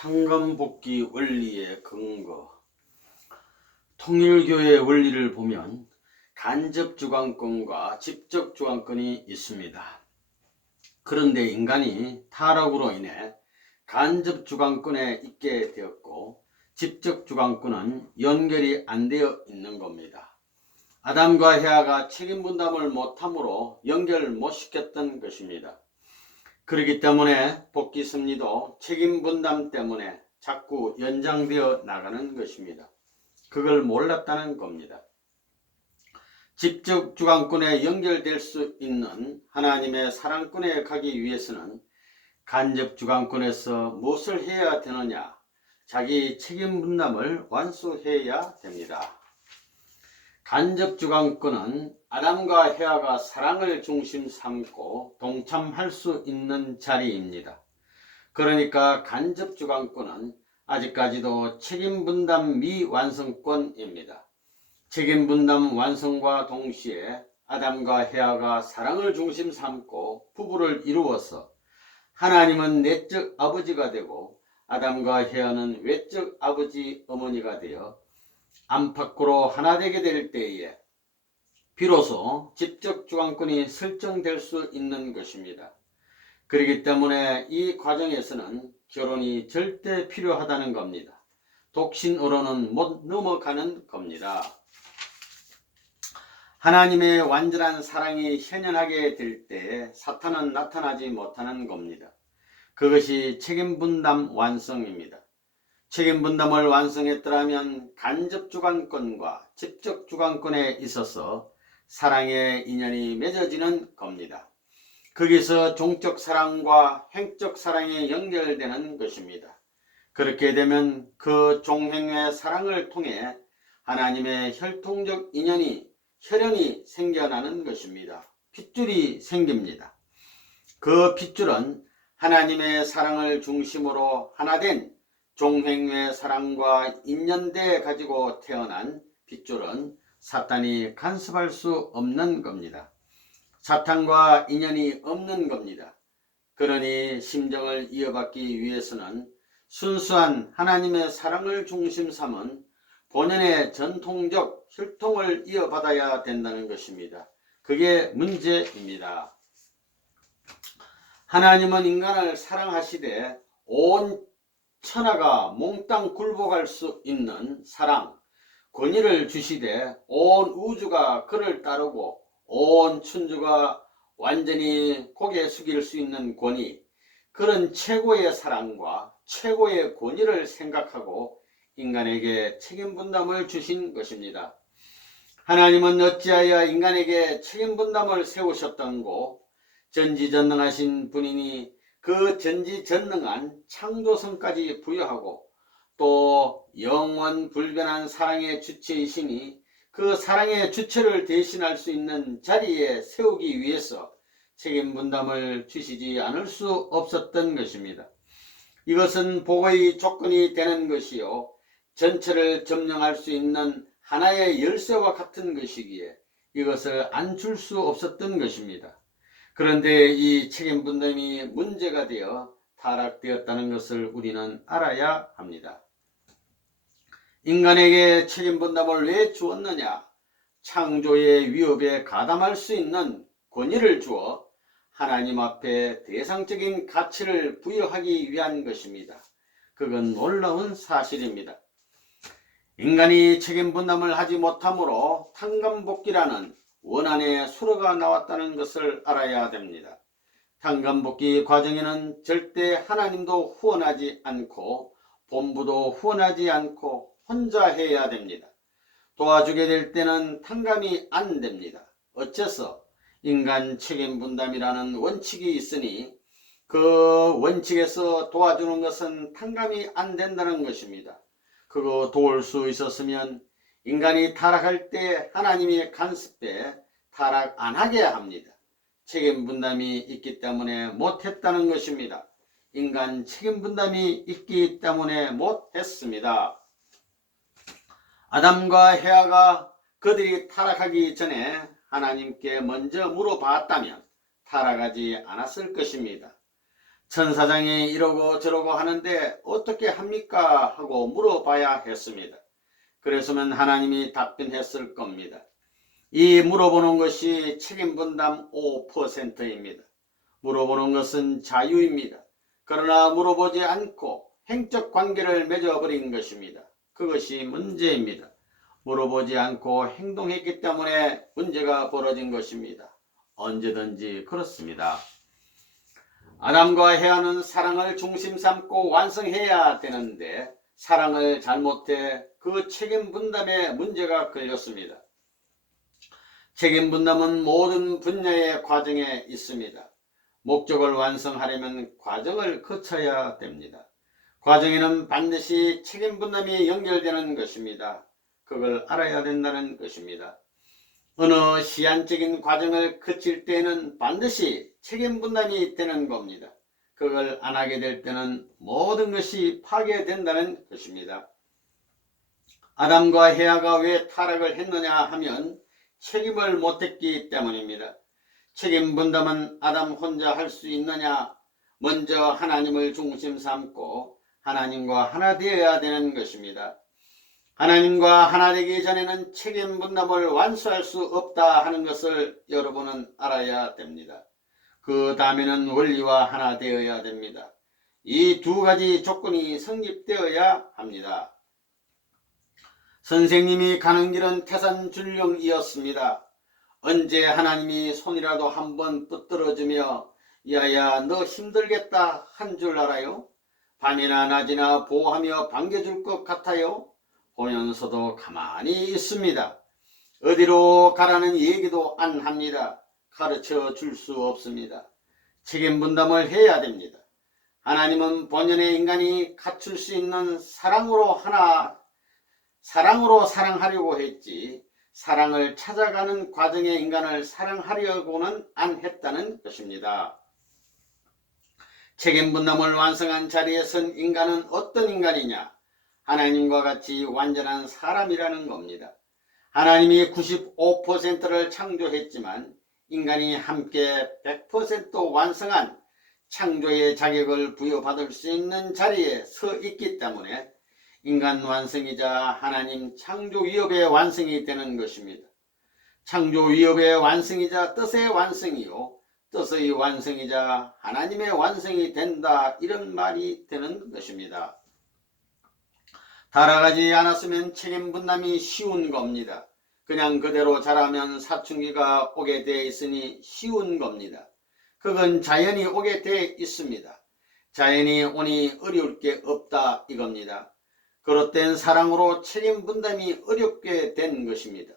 탕감복귀 원리의 근거. 통일교의 원리를 보면 간접주관권과 직접주관권이 있습니다. 그런데 인간이 타락으로 인해 간접주관권에 있게 되었고 직접주관권은 연결이 안 되어 있는 겁니다. 아담과 헤아가 책임분담을 못함으로 연결 못 시켰던 것입니다. 그렇기 때문에 복귀섭리도 책임분담 때문에 자꾸 연장되어 나가는 것입니다. 그걸 몰랐다는 겁니다. 직접주관권에 연결될 수 있는 하나님의 사랑권에 가기 위해서는 간접주관권에서 무엇을 해야 되느냐? 자기 책임분담을 완수해야 됩니다. 간접주관권은 아담과 헤아가 사랑을 중심 삼고 동참할 수 있는 자리입니다. 그러니까 간접주관권은 아직까지도 책임분담 미완성권입니다. 책임분담 완성과 동시에 아담과 헤아가 사랑을 중심 삼고 부부를 이루어서 하나님은 내적 아버지가 되고 아담과 헤아는 외적 아버지 어머니가 되어 안팎으로 하나 되게 될 때에 비로소 직접주관권이 설정될 수 있는 것입니다. 그렇기 때문에 이 과정에서는 결혼이 절대 필요하다는 겁니다. 독신으로는 못 넘어가는 겁니다. 하나님의 완전한 사랑이 현현하게 될 때에 사탄은 나타나지 못하는 겁니다. 그것이 책임분담 완성입니다. 책임분담을 완성했더라면 간접주관권과 직접주관권에 있어서 사랑의 인연이 맺어지는 겁니다. 거기서 종적 사랑과 행적 사랑이 연결되는 것입니다. 그렇게 되면 그 종행의 사랑을 통해 하나님의 혈통적 인연이 혈연이 생겨나는 것입니다. 핏줄이 생깁니다. 그 핏줄은 하나님의 사랑을 중심으로 하나된 종행의 사랑과 인연대 가지고 태어난 핏줄은 사탄이 간섭할 수 없는 겁니다. 사탄과 인연이 없는 겁니다. 그러니 심정을 이어받기 위해서는 순수한 하나님의 사랑을 중심 삼은 본연의 전통적 혈통을 이어받아야 된다는 것입니다. 그게 문제입니다. 하나님은 인간을 사랑하시되 온 천하가 몽땅 굴복할 수 있는 사랑, 권위를 주시되 온 우주가 그를 따르고 온 천주가 완전히 고개 숙일 수 있는 권위, 그런 최고의 사랑과 최고의 권위를 생각하고 인간에게 책임분담을 주신 것입니다. 하나님은 어찌하여 인간에게 책임분담을 세우셨던고? 전지전능하신 분이니 그 전지전능한 창조성까지 부여하고 또 영원불변한 사랑의 주체이시니 그 사랑의 주체를 대신할 수 있는 자리에 세우기 위해서 책임분담을 주시지 않을 수 없었던 것입니다. 이것은 복의 조건이 되는 것이요 전체를 점령할 수 있는 하나의 열쇠와 같은 것이기에 이것을 안 줄 수 없었던 것입니다. 그런데 이 책임분담이 문제가 되어 타락되었다는 것을 우리는 알아야 합니다. 인간에게 책임분담을 왜 주었느냐? 창조의 위협에 가담할 수 있는 권위를 주어 하나님 앞에 대상적인 가치를 부여하기 위한 것입니다. 그건 놀라운 사실입니다. 인간이 책임분담을 하지 못함으로 탕감복귀라는 원한의 수로가 나왔다는 것을 알아야 됩니다. 탕감복귀 과정에는 절대 하나님도 후원하지 않고 본부도 후원하지 않고 혼자 해야 됩니다. 도와주게 될 때는 탕감이 안 됩니다. 어째서? 인간 책임분담이라는 원칙이 있으니 그 원칙에서 도와주는 것은 탕감이 안 된다는 것입니다. 그거 도울 수 있었으면 인간이 타락할 때 하나님이 간섭해 타락 안 하게 합니다. 책임분담이 있기 때문에 못했다는 것입니다. 인간 책임분담이 있기 때문에 못했습니다. 아담과 헤아가 그들이 타락하기 전에 하나님께 먼저 물어봤다면 타락하지 않았을 것입니다. 천사장이 이러고 저러고 하는데 어떻게 합니까? 하고 물어봐야 했습니다. 그랬으면 하나님이 답변했을 겁니다. 이 물어보는 것이 책임분담 5%입니다. 물어보는 것은 자유입니다. 그러나 물어보지 않고 행적 관계를 맺어버린 것입니다. 그것이 문제입니다. 물어보지 않고 행동했기 때문에 문제가 벌어진 것입니다. 언제든지 그렇습니다. 아담과 헤아는 사랑을 중심 삼고 완성해야 되는데 사랑을 잘못해 그 책임 분담에 문제가 걸렸습니다. 책임 분담은 모든 분야의 과정에 있습니다. 목적을 완성하려면 과정을 거쳐야 됩니다. 과정에는 반드시 책임 분담이 연결되는 것입니다. 그걸 알아야 된다는 것입니다. 어느 시한적인 과정을 거칠 때는 반드시 책임 분담이 되는 겁니다. 그걸 안 하게 될 때는 모든 것이 파괴된다는 것입니다. 아담과 헤아가 왜 타락을 했느냐 하면 책임을 못했기 때문입니다. 책임 분담은 아담 혼자 할 수 있느냐? 먼저 하나님을 중심 삼고 하나님과 하나 되어야 되는 것입니다. 하나님과 하나 되기 전에는 책임 분담을 완수할 수 없다 하는 것을 여러분은 알아야 됩니다. 그 다음에는 원리와 하나 되어야 됩니다. 이 두 가지 조건이 성립되어야 합니다. 선생님이 가는 길은 태산줄령이었습니다. 언제 하나님이 손이라도 한번 붙들어주며 야야 너 힘들겠다 한 줄 알아요? 밤이나 낮이나 보호하며 반겨줄 것 같아요? 보면서도 가만히 있습니다. 어디로 가라는 얘기도 안 합니다. 가르쳐 줄 수 없습니다. 책임 분담을 해야 됩니다. 하나님은 본연의 인간이 갖출 수 있는 사랑으로 사랑하려고 했지 사랑을 찾아가는 과정의 인간을 사랑하려고는 안 했다는 것입니다. 책임 분담을 완성한 자리에 선 인간은 어떤 인간이냐? 하나님과 같이 완전한 사람이라는 겁니다. 하나님이 95%를 창조했지만 인간이 함께 100% 완성한 창조의 자격을 부여받을 수 있는 자리에 서 있기 때문에 인간 완성이자 하나님 창조 위협의 완성이 되는 것입니다. 창조 위협의 완성이자 뜻의 완성이요 뜻의 완성이자 하나님의 완성이 된다 이런 말이 되는 것입니다. 타락하지 않았으면 책임 분담이 쉬운 겁니다. 그냥 그대로 자라면 사춘기가 오게 돼 있으니 쉬운 겁니다. 그건 자연이 오게 돼 있습니다. 자연이 오니 어려울 게 없다 이겁니다. 그릇된 사랑으로 책임 분담이 어렵게 된 것입니다.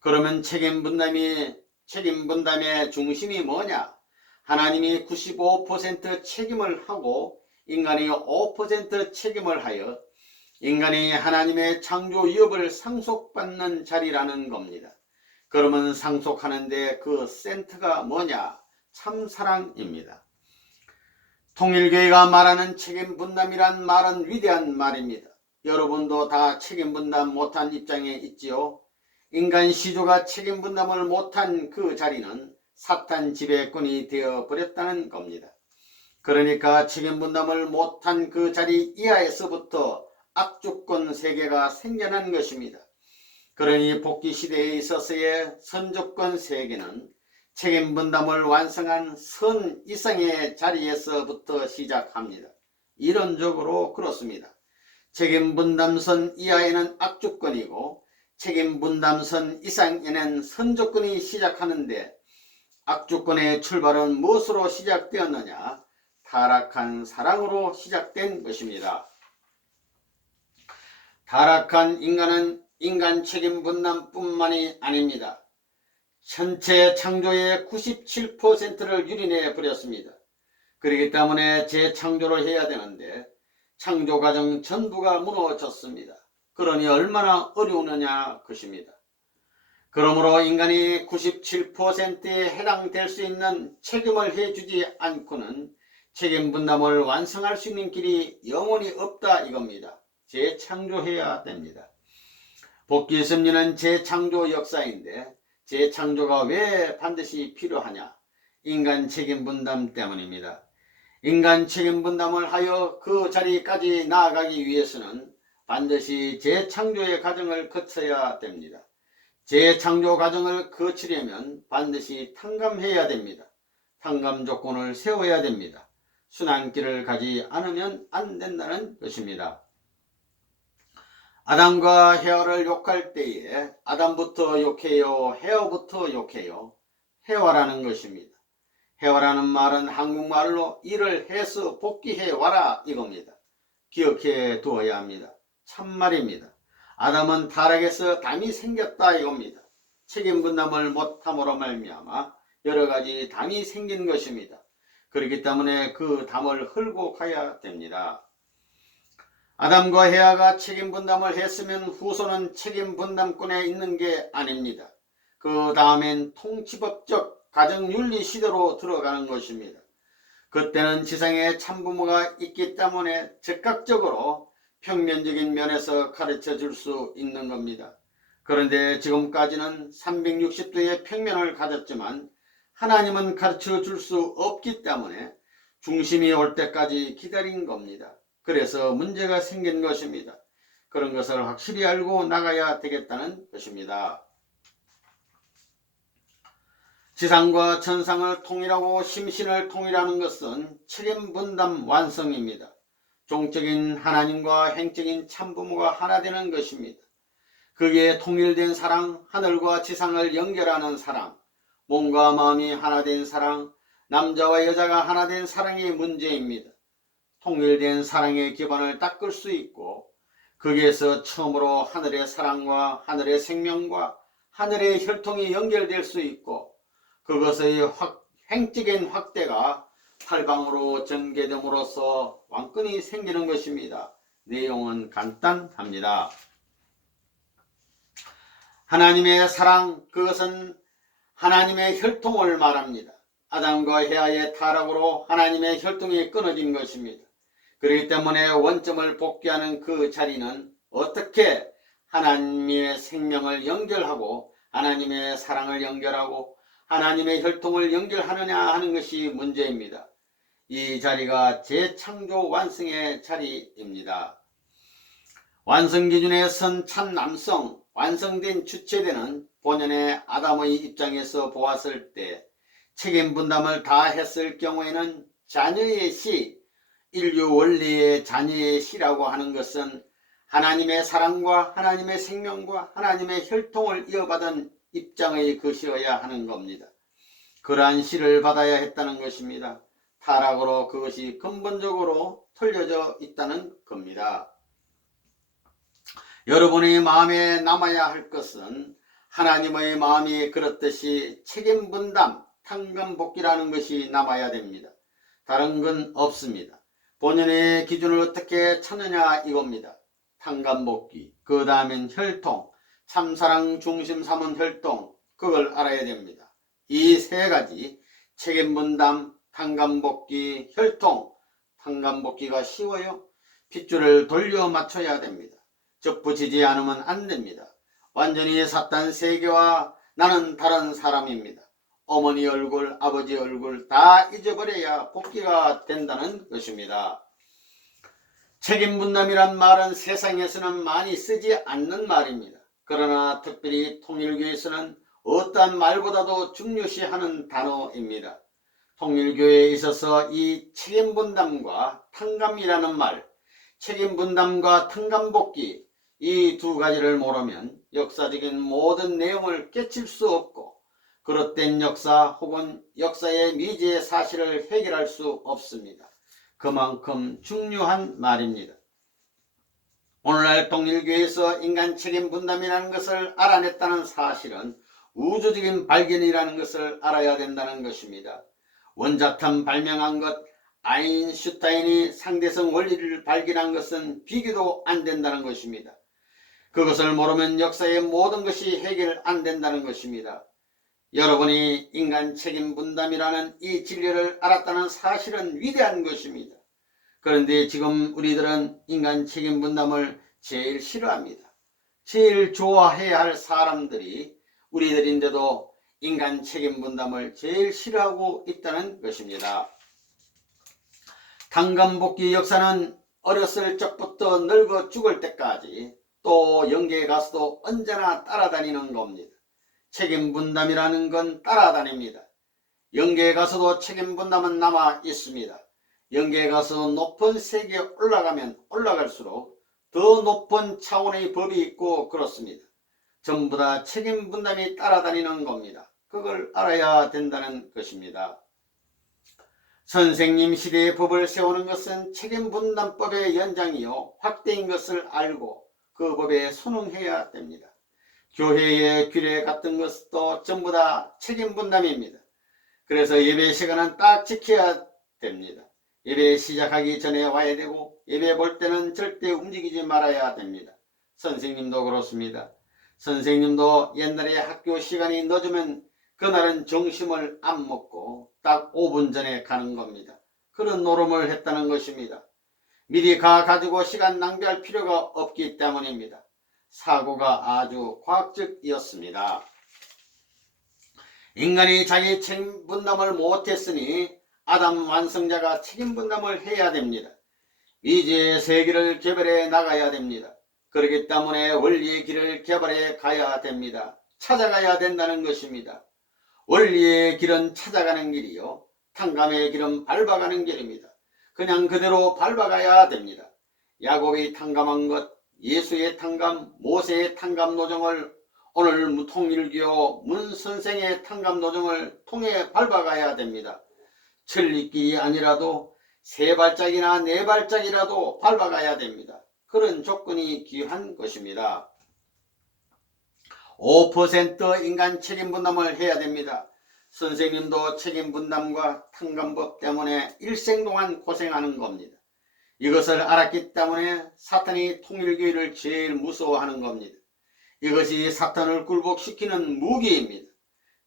그러면 책임 분담의 중심이 뭐냐? 하나님이 95% 책임을 하고 인간이 5% 책임을 하여 인간이 하나님의 창조 위협을 상속받는 자리라는 겁니다. 그러면 상속하는데 그 센터가 뭐냐? 참사랑입니다. 통일교회가 말하는 책임 분담이란 말은 위대한 말입니다. 여러분도 다 책임 분담 못한 입장에 있지요. 인간 시조가 책임 분담을 못한 그 자리는 사탄 지배권이 되어버렸다는 겁니다. 그러니까 책임 분담을 못한 그 자리 이하에서부터 악조건 세계가 생겨난 것입니다. 그러니 복귀 시대에 있어서의 선조건 세계는 책임 분담을 완성한 선 이상의 자리에서부터 시작합니다. 이론적으로 그렇습니다. 책임 분담선 이하에는 악조건이고 책임 분담선 이상에는 선조건이 시작하는데 악조건의 출발은 무엇으로 시작되었느냐? 타락한 사랑으로 시작된 것입니다. 타락한 인간은 인간 책임 분담뿐만이 아닙니다. 전체 창조의 97%를 유린해 버렸습니다. 그렇기 때문에 재창조를 해야 되는데 창조 과정 전부가 무너졌습니다. 그러니 얼마나 어려우느냐 것입니다. 그러므로 인간이 97%에 해당될 수 있는 책임을 해주지 않고는 책임 분담을 완성할 수 있는 길이 영원히 없다 이겁니다. 재창조해야 됩니다. 복귀 섭리는 재창조 역사인데 재창조가 왜 반드시 필요하냐? 인간 책임 분담 때문입니다. 인간 책임 분담을 하여 그 자리까지 나아가기 위해서는 반드시 재창조의 과정을 거쳐야 됩니다. 재창조 과정을 거치려면 반드시 탕감해야 됩니다. 탕감 조건을 세워야 됩니다. 순환길을 가지 않으면 안 된다는 것입니다. 아담과 헤아를 욕할 때에 아담부터 욕해요, 헤아부터 욕해요. 헤아라는 것입니다. 헤아라는 말은 한국말로 일을 해서 복귀해 와라 이겁니다. 기억해 두어야 합니다. 참말입니다. 아담은 타락에서 담이 생겼다 이겁니다. 책임 분담을 못함으로 말미암아 여러 가지 담이 생긴 것입니다. 그렇기 때문에 그 담을 헐고 가야 됩니다. 아담과 헤아가 책임 분담을 했으면 후손은 책임 분담권에 있는 게 아닙니다. 그 다음엔 통치법적 가정윤리 시대로 들어가는 것입니다. 그때는 지상에 참부모가 있기 때문에 즉각적으로 평면적인 면에서 가르쳐 줄 수 있는 겁니다. 그런데 지금까지는 360도의 평면을 가졌지만 하나님은 가르쳐 줄 수 없기 때문에 중심이 올 때까지 기다린 겁니다. 그래서 문제가 생긴 것입니다. 그런 것을 확실히 알고 나가야 되겠다는 것입니다. 지상과 천상을 통일하고 심신을 통일하는 것은 책임 분담 완성입니다. 종적인 하나님과 행적인 참부모가 하나 되는 것입니다. 그게 통일된 사랑, 하늘과 지상을 연결하는 사랑, 몸과 마음이 하나 된 사랑, 남자와 여자가 하나 된 사랑이 문제입니다. 통일된 사랑의 기반을 닦을 수 있고 거기에서 처음으로 하늘의 사랑과 하늘의 생명과 하늘의 혈통이 연결될 수 있고 그것의 행적인 확대가 팔방으로 전개됨으로써 왕권이 생기는 것입니다. 내용은 간단합니다. 하나님의 사랑, 그것은 하나님의 혈통을 말합니다. 아담과 헤아의 타락으로 하나님의 혈통이 끊어진 것입니다. 그렇기 때문에 원점을 복귀하는 그 자리는 어떻게 하나님의 생명을 연결하고 하나님의 사랑을 연결하고 하나님의 혈통을 연결하느냐 하는 것이 문제입니다. 이 자리가 재창조 완성의 자리입니다. 완성 기준에 선 참 남성, 완성된 주체되는 본연의 아담의 입장에서 보았을 때 책임 분담을 다 했을 경우에는 자녀의 씨, 인류 원리의 자녀의 씨라고 하는 것은 하나님의 사랑과 하나님의 생명과 하나님의 혈통을 이어받은 입장의 것이어야 하는 겁니다. 그러한 씨를 받아야 했다는 것입니다. 타락으로 그것이 근본적으로 틀려져 있다는 겁니다. 여러분의 마음에 남아야 할 것은 하나님의 마음이 그렇듯이 책임 분담, 탕감 복귀라는 것이 남아야 됩니다. 다른 건 없습니다. 본연의 기준을 어떻게 찾느냐 이겁니다. 탕감 복귀, 그 다음엔 혈통, 참사랑 중심 삼은 혈통, 그걸 알아야 됩니다. 이 세 가지 책임 분담, 탕감 복귀, 혈통, 탕감 복귀가 쉬워요. 핏줄을 돌려 맞춰야 됩니다. 접붙이지 않으면 안 됩니다. 완전히 사탄 세계와 나는 다른 사람입니다. 어머니 얼굴, 아버지 얼굴 다 잊어버려야 복귀가 된다는 것입니다. 책임 분담이란 말은 세상에서는 많이 쓰지 않는 말입니다. 그러나 특별히 통일교에서는 어떠한 말보다도 중요시하는 단어입니다. 통일교에 있어서 이 책임 분담과 탕감이라는 말, 책임 분담과 탕감 복귀 이 두 가지를 모르면 역사적인 모든 내용을 깨칠 수 없고 그릇된 역사 혹은 역사의 미지의 사실을 해결할 수 없습니다. 그만큼 중요한 말입니다. 오늘날 통일교에서 인간 책임 분담이라는 것을 알아냈다는 사실은 우주적인 발견이라는 것을 알아야 된다는 것입니다. 원자탄 발명한 것, 아인슈타인이 상대성 원리를 발견한 것은 비교도 안 된다는 것입니다. 그것을 모르면 역사의 모든 것이 해결 안 된다는 것입니다. 여러분이 인간 책임 분담이라는 이 진리를 알았다는 사실은 위대한 것입니다. 그런데 지금 우리들은 인간 책임 분담을 제일 싫어합니다. 제일 좋아해야 할 사람들이 우리들인데도 인간 책임 분담을 제일 싫어하고 있다는 것입니다. 당감복귀 역사는 어렸을 적부터 늙어 죽을 때까지 또 영계에 가서도 언제나 따라다니는 겁니다. 책임 분담이라는 건 따라다닙니다. 영계에 가서도 책임 분담은 남아 있습니다. 영계에 가서 높은 세계에 올라가면 올라갈수록 더 높은 차원의 법이 있고 그렇습니다. 전부 다 책임 분담이 따라다니는 겁니다. 그걸 알아야 된다는 것입니다. 선생님 시대의 법을 세우는 것은 책임분담법의 연장이요 확대인 것을 알고 그 법에 순응해야 됩니다. 교회의 규례 같은 것도 전부 다 책임분담입니다. 그래서 예배 시간은 딱 지켜야 됩니다. 예배 시작하기 전에 와야 되고 예배 볼 때는 절대 움직이지 말아야 됩니다. 선생님도 그렇습니다. 선생님도 옛날에 학교 시간이 늦으면 그날은 점심을 안 먹고 딱 5분 전에 가는 겁니다. 그런 노름을 했다는 것입니다. 미리 가가지고 시간 낭비할 필요가 없기 때문입니다. 사고가 아주 과학적이었습니다. 인간이 자기 책임 분담을 못했으니 아담 완성자가 책임 분담을 해야 됩니다. 미지의 세계를 개발해 나가야 됩니다. 그렇기 때문에 원리의 길을 개발해 가야 됩니다. 찾아가야 된다는 것입니다. 원리의 길은 찾아가는 길이요 탕감의 길은 밟아가는 길입니다. 그냥 그대로 밟아가야 됩니다. 야곱이 탕감한 것, 예수의 탕감, 모세의 탕감 노정을 오늘 통일교 문선생의 탕감 노정을 통해 밟아가야 됩니다. 천리길이 아니라도 세 발짝이나 네 발짝이라도 밟아가야 됩니다. 그런 조건이 귀한 것입니다. 5% 인간 책임분담을 해야 됩니다. 선생님도 책임분담과 탕감법 때문에 일생 동안 고생하는 겁니다. 이것을 알았기 때문에 사탄이 통일교회를 제일 무서워하는 겁니다. 이것이 사탄을 굴복시키는 무기입니다.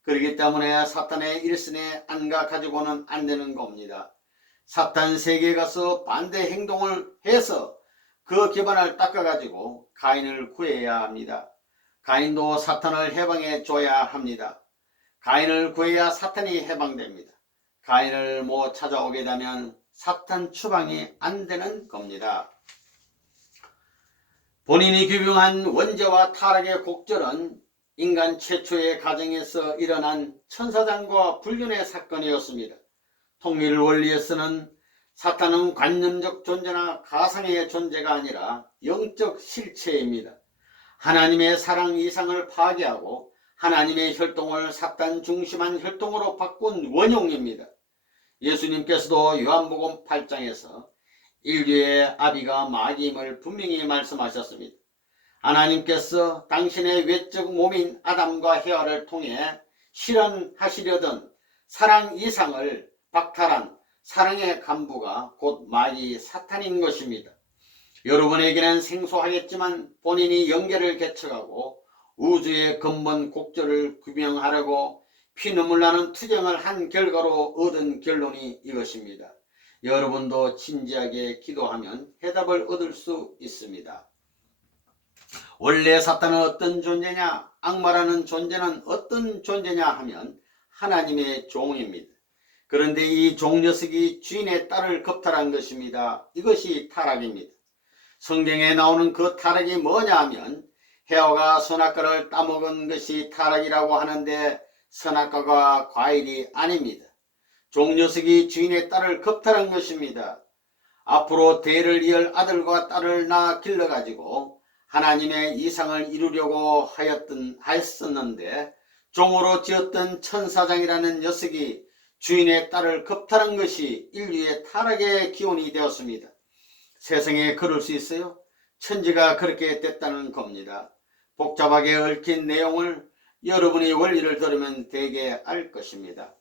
그렇기 때문에 사탄의 일선에 안가 가지고는 안 되는 겁니다. 사탄 세계에 가서 반대 행동을 해서 그 기반을 닦아가지고 가인을 구해야 합니다. 가인도 사탄을 해방해 줘야 합니다. 가인을 구해야 사탄이 해방됩니다. 가인을 못 찾아오게 되면 사탄 추방이 안 되는 겁니다. 본인이 규명한 원죄와 타락의 곡절은 인간 최초의 가정에서 일어난 천사장과 불륜의 사건이었습니다. 통일 원리에서는 사탄은 관념적 존재나 가상의 존재가 아니라 영적 실체입니다. 하나님의 사랑 이상을 파괴하고 하나님의 혈통을 사탄 중심한 혈통으로 바꾼 원흉입니다. 예수님께서도 요한복음 8장에서 인류의 아비가 마귀임을 분명히 말씀하셨습니다. 하나님께서 당신의 외적 몸인 아담과 헤아를 통해 실현하시려던 사랑 이상을 박탈한 사랑의 간부가 곧 마귀 사탄인 것입니다. 여러분에게는 생소하겠지만 본인이 영계를 개척하고 우주의 근본 곡절을 규명하려고 피눈물 나는 투쟁을 한 결과로 얻은 결론이 이것입니다. 여러분도 진지하게 기도하면 해답을 얻을 수 있습니다. 원래 사탄은 어떤 존재냐? 악마라는 존재는 어떤 존재냐 하면 하나님의 종입니다. 그런데 이 종 녀석이 주인의 딸을 겁탈한 것입니다. 이것이 타락입니다. 성경에 나오는 그 타락이 뭐냐 하면 헤어가 선악과를 따먹은 것이 타락이라고 하는데 선악과가 과일이 아닙니다. 종 녀석이 주인의 딸을 겁탈한 것입니다. 앞으로 대를 이을 아들과 딸을 낳아 길러가지고 하나님의 이상을 이루려고 하였었는데 종으로 지었던 천사장이라는 녀석이 주인의 딸을 겁탈한 것이 인류의 타락의 기원이 되었습니다. 세상에 그럴 수 있어요? 천지가 그렇게 됐다는 겁니다. 복잡하게 얽힌 내용을 여러분이 원리를 들으면 대개 알 것입니다.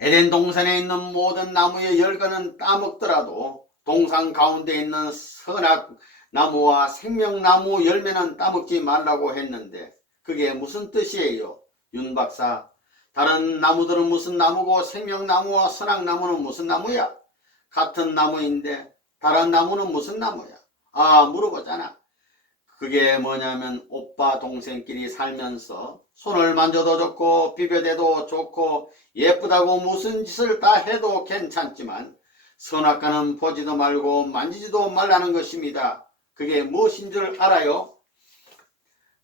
에덴 동산에 있는 모든 나무의 열과는 따먹더라도 동산 가운데 있는 선악나무와 생명나무 열매는 따먹지 말라고 했는데 그게 무슨 뜻이에요? 윤 박사, 다른 나무들은 무슨 나무고 생명나무와 선악나무는 무슨 나무야? 같은 나무인데 다른 나무는 무슨 나무야? 물어보잖아. 그게 뭐냐면 오빠 동생끼리 살면서 손을 만져도 좋고 비벼대도 좋고 예쁘다고 무슨 짓을 다 해도 괜찮지만 선악과는 보지도 말고 만지지도 말라는 것입니다. 그게 무엇인 줄 알아요?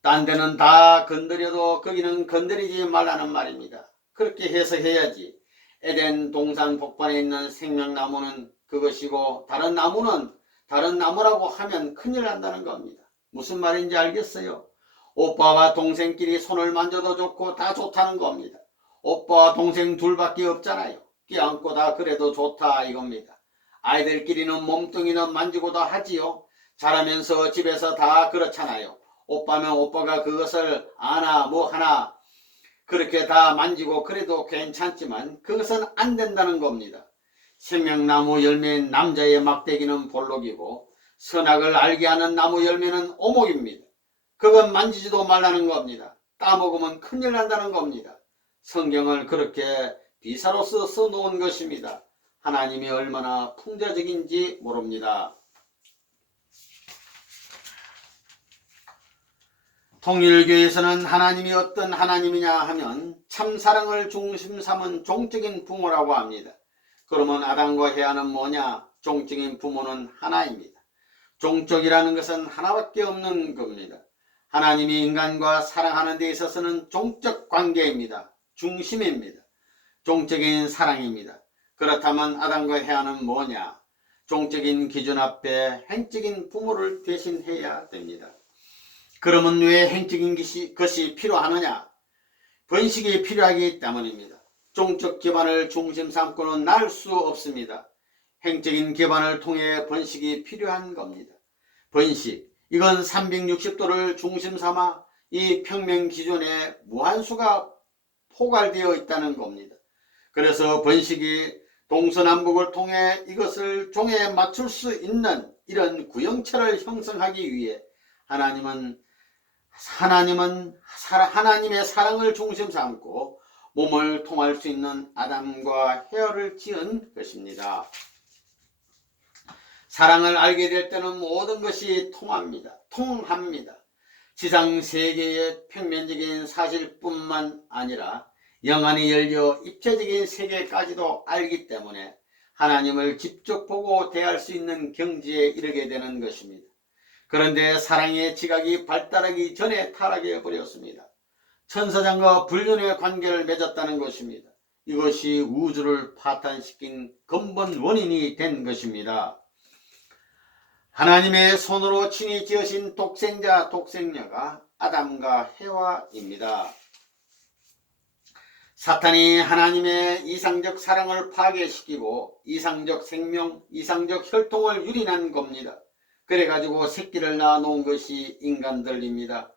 딴 데는 다 건드려도 거기는 건드리지 말라는 말입니다. 그렇게 해석해야지. 에덴 동산 복판에 있는 생명나무는 그것이고 다른 나무는 다른 나무라고 하면 큰일 난다는 겁니다. 무슨 말인지 알겠어요? 오빠와 동생끼리 손을 만져도 좋고 다 좋다는 겁니다. 오빠와 동생 둘밖에 없잖아요. 껴안고 다 그래도 좋다 이겁니다. 아이들끼리는 몸뚱이는 만지고 다 하지요. 자라면서 집에서 다 그렇잖아요. 오빠면 오빠가 그것을 아나 뭐 하나 그렇게 다 만지고 그래도 괜찮지만 그것은 안 된다는 겁니다. 생명나무 열매인 남자의 막대기는 볼록이고 선악을 알게 하는 나무 열매는 오목입니다. 그건 만지지도 말라는 겁니다. 따먹으면 큰일 난다는 겁니다. 성경을 그렇게 비사로서 써놓은 것입니다. 하나님이 얼마나 풍자적인지 모릅니다. 통일교에서는 하나님이 어떤 하나님이냐 하면 참사랑을 중심 삼은 종적인 부모라고 합니다. 그러면 아담과 해와는 뭐냐? 종적인 부모는 하나입니다. 종적이라는 것은 하나밖에 없는 겁니다. 하나님이 인간과 사랑하는 데 있어서는 종적 관계입니다. 중심입니다. 종적인 사랑입니다. 그렇다면 아담과 해와는 뭐냐? 종적인 기준 앞에 행적인 부모를 대신해야 됩니다. 그러면 왜 행적인 것이 필요하느냐? 번식이 필요하기 때문입니다. 종적 기반을 중심 삼고는 날 수 없습니다. 행적인 기반을 통해 번식이 필요한 겁니다. 번식, 이건 360도를 중심 삼아 이 평면 기준에 무한수가 포괄되어 있다는 겁니다. 그래서 번식이 동서남북을 통해 이것을 종에 맞출 수 있는 이런 구형체를 형성하기 위해 하나님의 사랑을 중심 삼고 몸을 통할 수 있는 아담과 해와를 지은 것입니다. 사랑을 알게 될 때는 모든 것이 통합니다. 지상 세계의 평면적인 사실뿐만 아니라 영안이 열려 입체적인 세계까지도 알기 때문에 하나님을 직접 보고 대할 수 있는 경지에 이르게 되는 것입니다. 그런데 사랑의 지각이 발달하기 전에 타락해 버렸습니다. 천사장과 불륜의 관계를 맺었다는 것입니다. 이것이 우주를 파탄시킨 근본 원인이 된 것입니다. 하나님의 손으로 친히 지으신 독생자 독생녀가 아담과 해와입니다. 사탄이 하나님의 이상적 사랑을 파괴시키고 이상적 생명, 이상적 혈통을 유린한 겁니다. 그래가지고 새끼를 낳아놓은 것이 인간들입니다.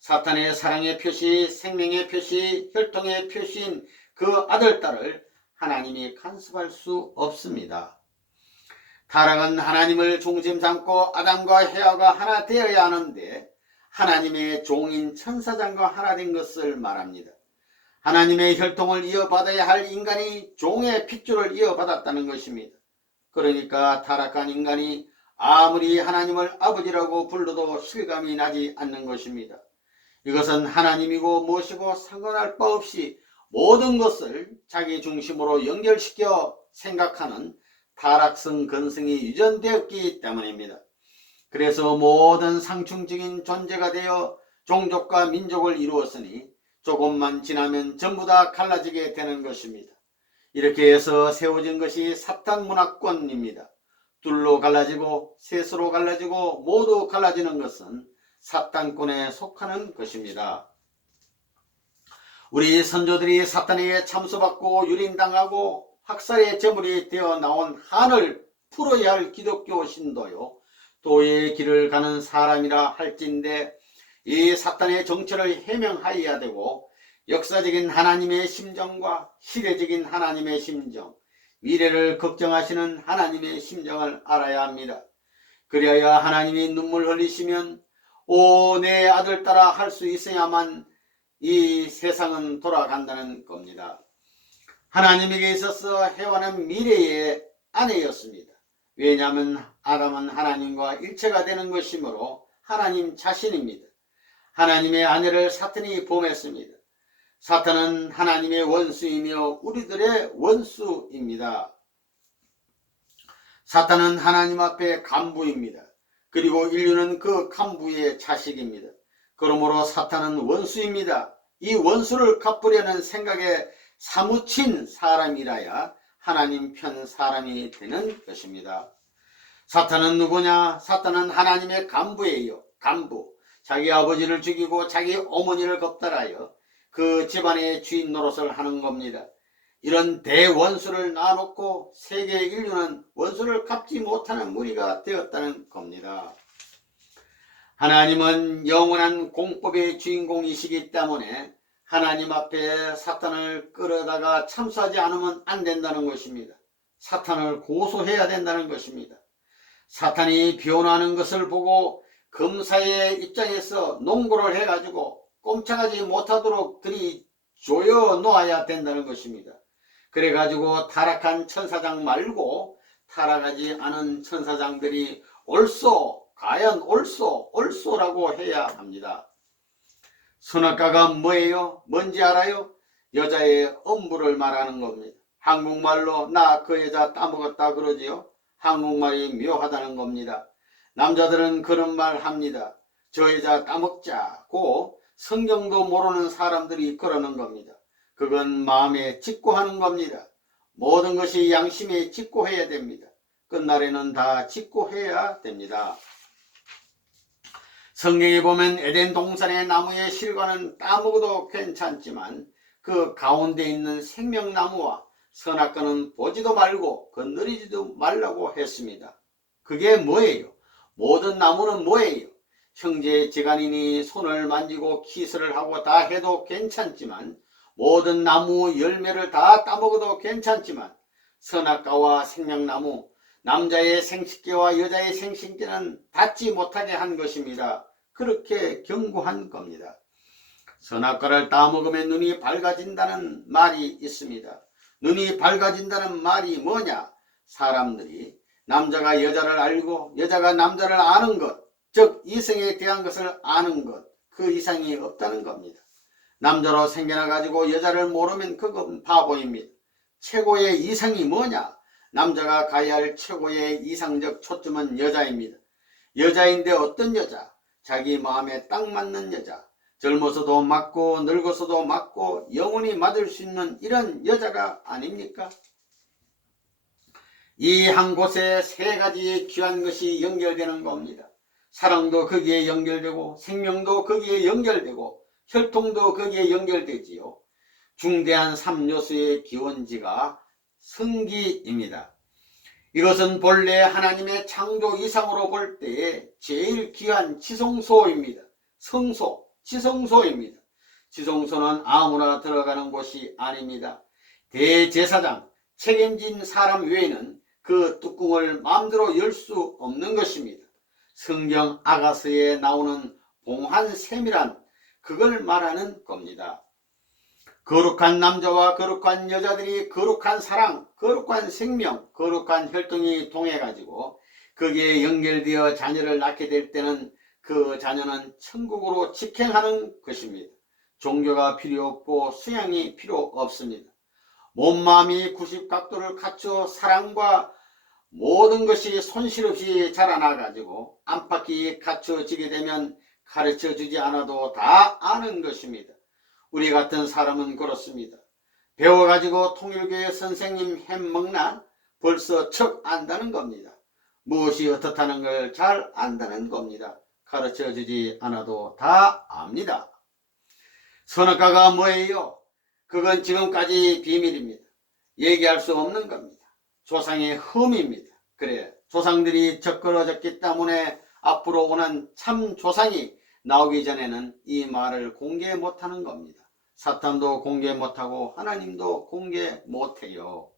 사탄의 사랑의 표시, 생명의 표시, 혈통의 표시인 그 아들, 딸을 하나님이 간섭할 수 없습니다. 타락은 하나님을 중심 삼고 아담과 해와가 하나 되어야 하는데 하나님의 종인 천사장과 하나 된 것을 말합니다. 하나님의 혈통을 이어받아야 할 인간이 종의 핏줄을 이어받았다는 것입니다. 그러니까 타락한 인간이 아무리 하나님을 아버지라고 불러도 실감이 나지 않는 것입니다. 이것은 하나님이고 무엇이고 상관할 바 없이 모든 것을 자기 중심으로 연결시켜 생각하는 타락성 근성이 유전되었기 때문입니다. 그래서 모든 상충적인 존재가 되어 종족과 민족을 이루었으니 조금만 지나면 전부 다 갈라지게 되는 것입니다. 이렇게 해서 세워진 것이 사탄 문화권입니다. 둘로 갈라지고 셋으로 갈라지고 모두 갈라지는 것은 사탄권에 속하는 것입니다. 우리 선조들이 사탄에게 참소받고 유린당하고 학살의 제물이 되어 나온 한을 풀어야 할 기독교 신도요, 도의 길을 가는 사람이라 할진대 이 사탄의 정체를 해명하여야 되고 역사적인 하나님의 심정과 시대적인 하나님의 심정, 미래를 걱정하시는 하나님의 심정을 알아야 합니다. 그래야 하나님이 눈물 흘리시면 오 내 아들 딸아 할 수 있어야만 이 세상은 돌아간다는 겁니다. 하나님에게 있어서 해와는 미래의 아내였습니다. 왜냐하면 아담은 하나님과 일체가 되는 것이므로 하나님 자신입니다. 하나님의 아내를 사탄이 범했습니다. 사탄은 하나님의 원수이며 우리들의 원수입니다. 사탄은 하나님 앞에 간부입니다. 그리고 인류는 그 간부의 자식입니다. 그러므로 사탄은 원수입니다. 이 원수를 갚으려는 생각에 사무친 사람이라야 하나님 편 사람이 되는 것입니다. 사탄은 누구냐? 사탄은 하나님의 간부예요. 간부. 자기 아버지를 죽이고 자기 어머니를 겁탈하여 그 집안의 주인 노릇을 하는 겁니다. 이런 대원수를 놔놓고 세계 인류는 원수를 갚지 못하는 무리가 되었다는 겁니다. 하나님은 영원한 공법의 주인공이시기 때문에 하나님 앞에 사탄을 끌어다가 참수하지 않으면 안 된다는 것입니다. 사탄을 고소해야 된다는 것입니다. 사탄이 변호하는 것을 보고 검사의 입장에서 농고를 해가지고 꼼짝하지 못하도록 들이조여 놓아야 된다는 것입니다. 그래가지고 타락한 천사장 말고 타락하지 않은 천사장들이 옳소, 과연 옳소, 옳소라고 해야 합니다. 선악과가 뭐예요? 뭔지 알아요? 여자의 엄부를 말하는 겁니다. 한국말로 나 그 여자 따먹었다 그러지요. 한국말이 묘하다는 겁니다. 남자들은 그런 말 합니다. 저 여자 따먹자고 성경도 모르는 사람들이 그러는 겁니다. 그건 마음에 직고하는 겁니다. 모든 것이 양심에 직고해야 됩니다. 끝날에는 다 직고해야 됩니다. 성경에 보면 에덴 동산의 나무의 실과는 따먹어도 괜찮지만 그 가운데 있는 생명나무와 선악과는 보지도 말고 건드리지도 말라고 했습니다. 그게 뭐예요? 모든 나무는 뭐예요? 형제지간이니 손을 만지고 키스를 하고 다 해도 괜찮지만 모든 나무 열매를 다 따먹어도 괜찮지만 선악과와 생명나무, 남자의 생식기와 여자의 생식기는 닿지 못하게 한 것입니다. 그렇게 경고한 겁니다. 선악과를 따먹으면 눈이 밝아진다는 말이 있습니다. 눈이 밝아진다는 말이 뭐냐? 사람들이 남자가 여자를 알고 여자가 남자를 아는 것, 즉 이성에 대한 것을 아는 것, 그 이상이 없다는 겁니다. 남자로 생겨나가지고 여자를 모르면 그건 바보입니다. 최고의 이상이 뭐냐? 남자가 가야 할 최고의 이상적 초점은 여자입니다. 여자인데 어떤 여자? 자기 마음에 딱 맞는 여자. 젊어서도 맞고 늙어서도 맞고 영원히 맞을 수 있는 이런 여자가 아닙니까? 이 한 곳에 세 가지의 귀한 것이 연결되는 겁니다. 사랑도 거기에 연결되고 생명도 거기에 연결되고 혈통도 거기에 연결되지요. 중대한 3요소의 기원지가 성기입니다. 이것은 본래 하나님의 창조 이상으로 볼 때에 제일 귀한 지성소입니다. 성소, 지성소입니다. 지성소는 아무나 들어가는 곳이 아닙니다. 대제사장, 책임진 사람 외에는 그 뚜껑을 마음대로 열 수 없는 것입니다. 성경 아가서에 나오는 봉한셈이란 그걸 말하는 겁니다. 거룩한 남자와 거룩한 여자들이 거룩한 사랑, 거룩한 생명, 거룩한 혈통이 통해가지고 거기에 연결되어 자녀를 낳게 될 때는 그 자녀는 천국으로 직행하는 것입니다. 종교가 필요 없고 수양이 필요 없습니다. 몸마음이 90각도를 갖추어 사랑과 모든 것이 손실 없이 자라나가지고 안팎이 갖춰지게 되면 가르쳐주지 않아도 다 아는 것입니다. 우리 같은 사람은 그렇습니다. 배워가지고 통일교회 선생님 햄 먹나? 벌써 척 안다는 겁니다. 무엇이 어떻다는 걸 잘 안다는 겁니다. 가르쳐주지 않아도 다 압니다. 선악과가 뭐예요? 그건 지금까지 비밀입니다. 얘기할 수 없는 겁니다. 조상의 흠입니다. 그래, 조상들이 적그러졌기 때문에 앞으로 오는 참 조상이 나오기 전에는 이 말을 공개 못하는 겁니다. 사탄도 공개 못하고 하나님도 공개 못해요.